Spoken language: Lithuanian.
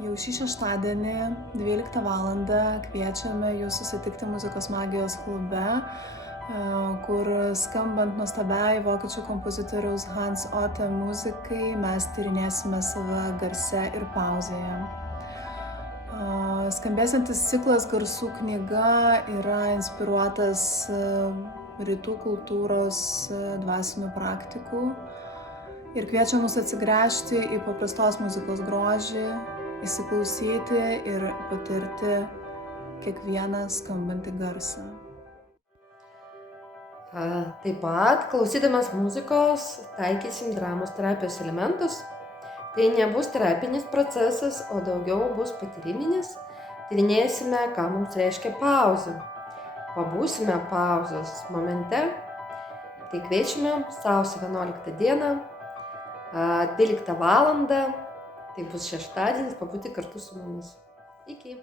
Jau šį šeštadienį 12 val. Kviečiame jūs susitikti Muzikos magijos klube, kur skambant nuostabiai vokiečių kompozitoriaus Hans Otte muzikai mes tyrinėsime save garse ir pauzėje. Skambėsiantis ciklas Garsų knyga yra inspiruotas rytų kultūros dvasinių praktikų ir kviečia mus atsigręžti į paprastos muzikos grožį, įsiklausyti ir patirti kiekvieną skambantį garsą. Taip pat, klausydamas muzikos, taikysim dramos terapijos elementus. Tai nebus terapinis procesas, o daugiau bus patyriminis. Tyrinėsime, ką mums reiškia pauzė. Pabūsime pauzės momente. Tai kviečiame sausio 11 dieną, 12 val. Tai bus šeštadienis, pabūti kartu su mumis. Iki.